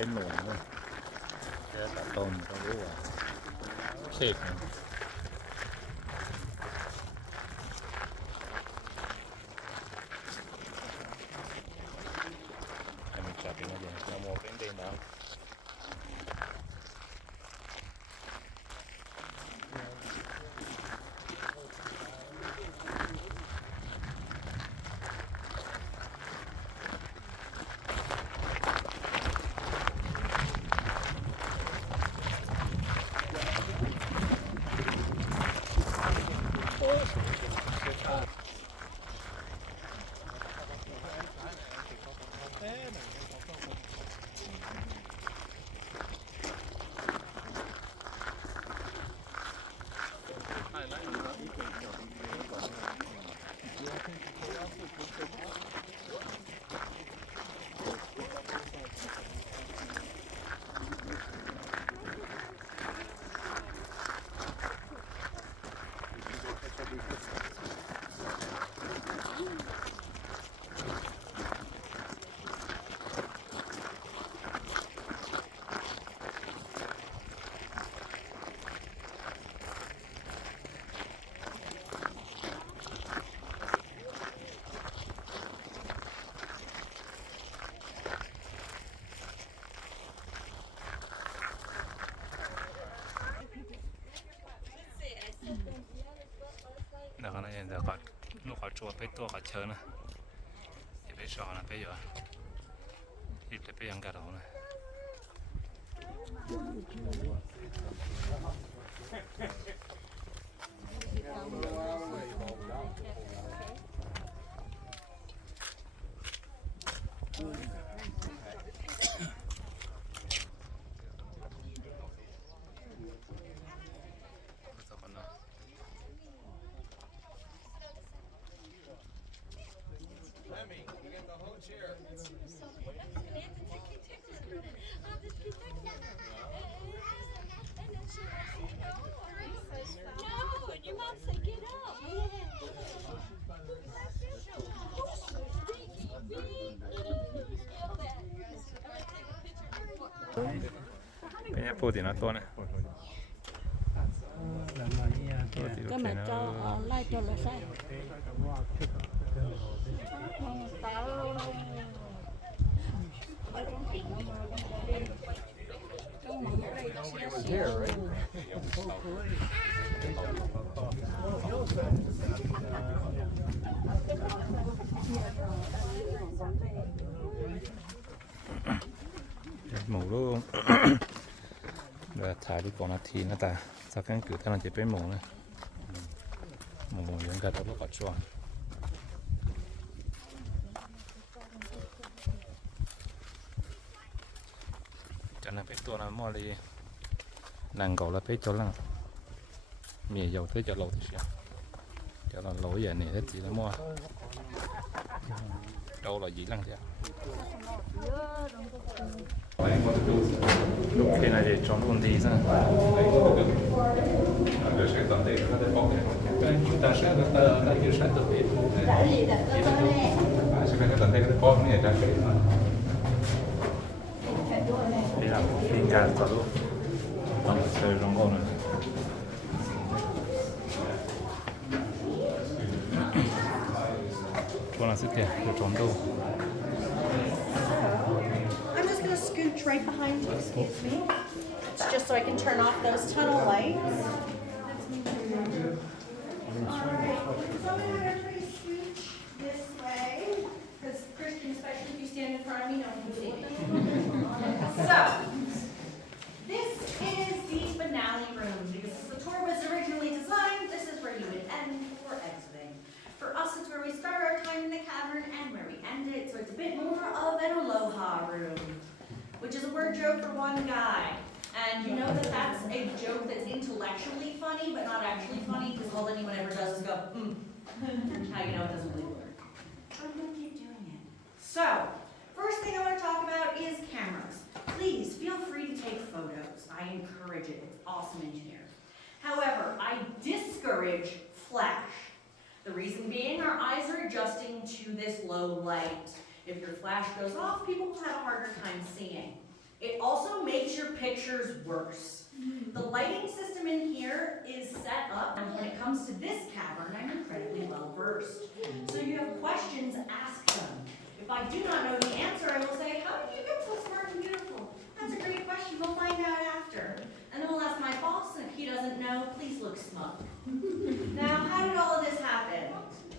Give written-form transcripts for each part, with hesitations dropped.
เป็นหนูแค่ตัดต้นก็รู้ว่าเค้กให้มันจับเป็นอะไรเราโมเป็นเดนแล้วแล้วก็นั่นเองเดี๋ยวก็ลูกขอชัวไปตัวขอเชิญนะอย่าไปสอนนะไปอยู่ที่จะไปยังกระโดดนะเป็นยังพูดถึงนะตัวเนี่ยก็มาcho lại cho là sai mù luôn rồi thải đi còn là thì nó ta sao cái cử ta làm chỉ bên mù này mù những cái đó có chua cho nên phải tua nó mua đi nàng cầu là phải cho lăng mì dầu tới cho lâu thì sao cho là lỗi vậy này hết chỉ là mua đâu là gì lăng thế khi này thì chọn luôn đi ra đi làm phim cả rồi luôn chơi trong con này con là sức kìa để trốn đâu Scooch right behind you, excuse me. It's just so I can turn off those tunnel lights. Alright, so I'm going to scooch this way, because Christian, especially if you stand in front of me, no one can see me. So, this is the finale room, because as the tour was originally designed, this is where you would end before exiting. For us, it's where we start our time in the cavern and where we end it, so it's a bit more of an aloha room, which is a word joke for one guy. And you know that that's a joke that's intellectually funny, but not actually funny, because all anyone ever does is go, How you know it doesn't really work? I'm going to keep doing it. So, first thing I want to talk about is cameras. Please feel free to take photos. I encourage it. It's awesome engineering. However, I discourage flash. The reason being, our eyes are adjusting to this low light. If your flash goes off, people will have a harder time seeing. It also makes your pictures worse. The lighting system in here is set up, and when it comes to this cavern, I'm incredibly well versed. So you have questions, ask them. If I do not know the answer, I will say, how did you get so smart and beautiful? That's a great question, we'll find out after. And then we'll ask my boss, and if he doesn't know, please look smug. Now, how did all of this happen?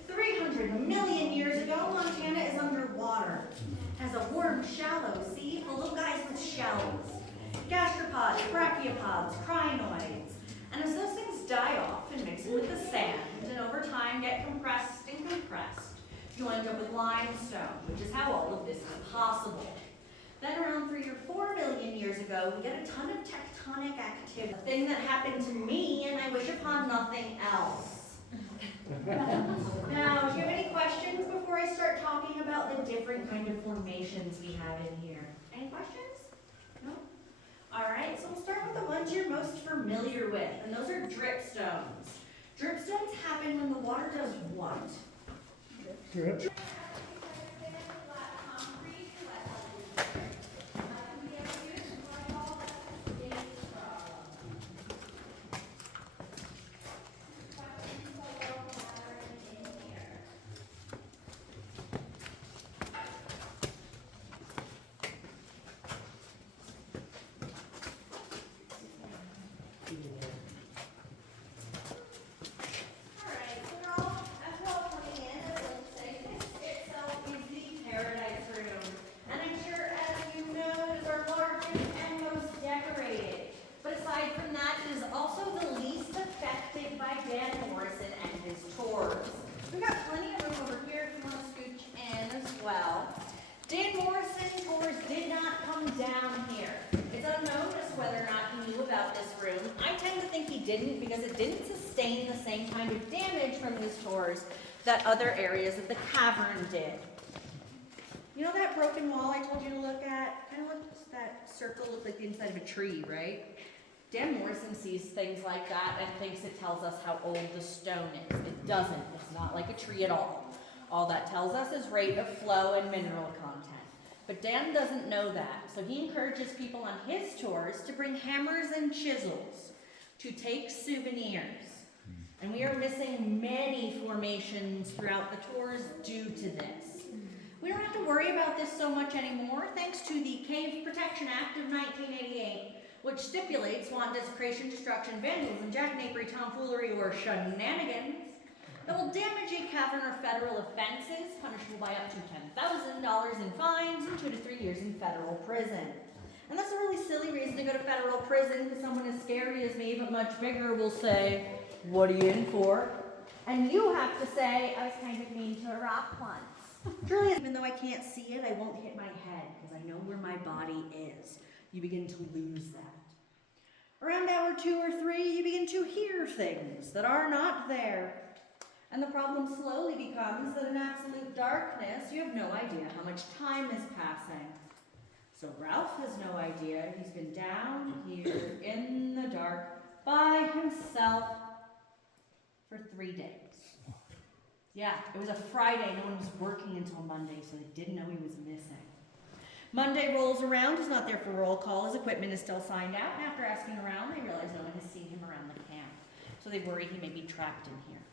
300 million years ago, Montana is underwater. Has a warm, shallow sea full of guys with shells. Gastropods, brachiopods, crinoids. And as those things die off and mix in with the sand, and over time get compressed and compressed, you end up with limestone, which is how all of this is possible. Then around 3 or 4 million years ago, we get a ton of tectonic activity, a thing that happened to me, and I wish upon nothing else. Now, do you have any questions before I start talking about the different kind of formations we have in here? Any questions? No? All right, so we'll start with the ones you're most familiar with, and those are dripstones. Dripstones happen when the water does what? Drip. Because it didn't sustain the same kind of damage from his tours that other areas of the cavern did. You know that broken wall I told you to look at? Kind of looks, that circle looks like the inside of a tree, right? Dan Morrison sees things like that and thinks it tells us how old the stone is. It doesn't. It's not like a tree at all. All that tells us is rate of flow and mineral content. But Dan doesn't know that, so he encourages people on his tours to bring hammers and chisels to take souvenirs. And we are missing many formations throughout the tours due to this. We don't have to worry about this so much anymore thanks to the Cave Protection Act of 1988, which stipulates want desecration, destruction, vandalism, jacknapery, tomfoolery, or shenanigans that will damage a cavern or federal offenses, punishable by up to $10,000 in fines and 2 to 3 years in federal prison. And that's a really silly reason to go to federal prison, because someone as scary as me, but much bigger, will say, what are you in for? And you have to say, I was kind of mean to a rock once. Truly, even though I can't see it, I won't hit my head, because I know where my body is. You begin to lose that. Around hour 2 or 3, you begin to hear things that are not there. And the problem slowly becomes that in absolute darkness, you have no idea how much time is passing. So Ralph has no idea. He's been down here in the dark by himself for 3 days. Yeah, it was a Friday. No one was working until Monday, so they didn't know he was missing. Monday rolls around. He's not there for roll call. His equipment is still signed out. And after asking around, they realize no one has seen him around the camp. So they worry he may be trapped in here.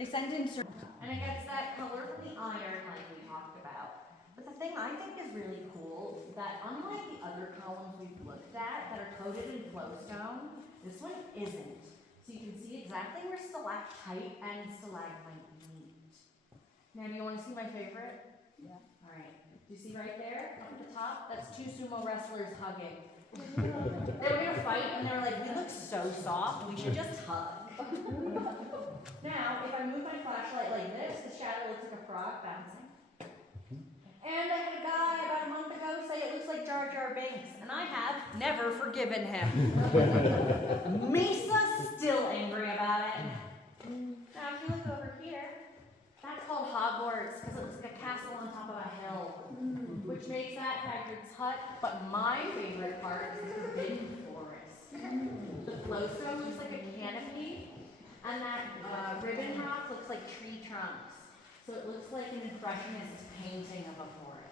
They send in and it gets that color from the iron like we talked about. But the thing I think is really cool is that unlike the other columns we've looked at that are coated in flowstone, this one isn't. So you can see exactly where stalactite and stalagmite meet. Now, do you want to see my favorite? Yeah. All right. Do you see right there up at the top? That's 2 sumo wrestlers hugging. They were going to fight and they were like, we look so soft, we should just hug. Now, if I move my flashlight like this, the shadow looks like a frog bouncing. And I had a guy about a month ago say it looks like Jar Jar Binks, and I have never forgiven him. Misa's still angry about it. Now, if you look over here, that's called Hogwarts, because it looks like a castle on top of a hill, which makes that Hagrid's hut. But my favorite part is the forbidden forest. The flowstone looks like a canopy, and that ribbon rock looks like tree trunks. So it looks like an impressionist painting of a forest.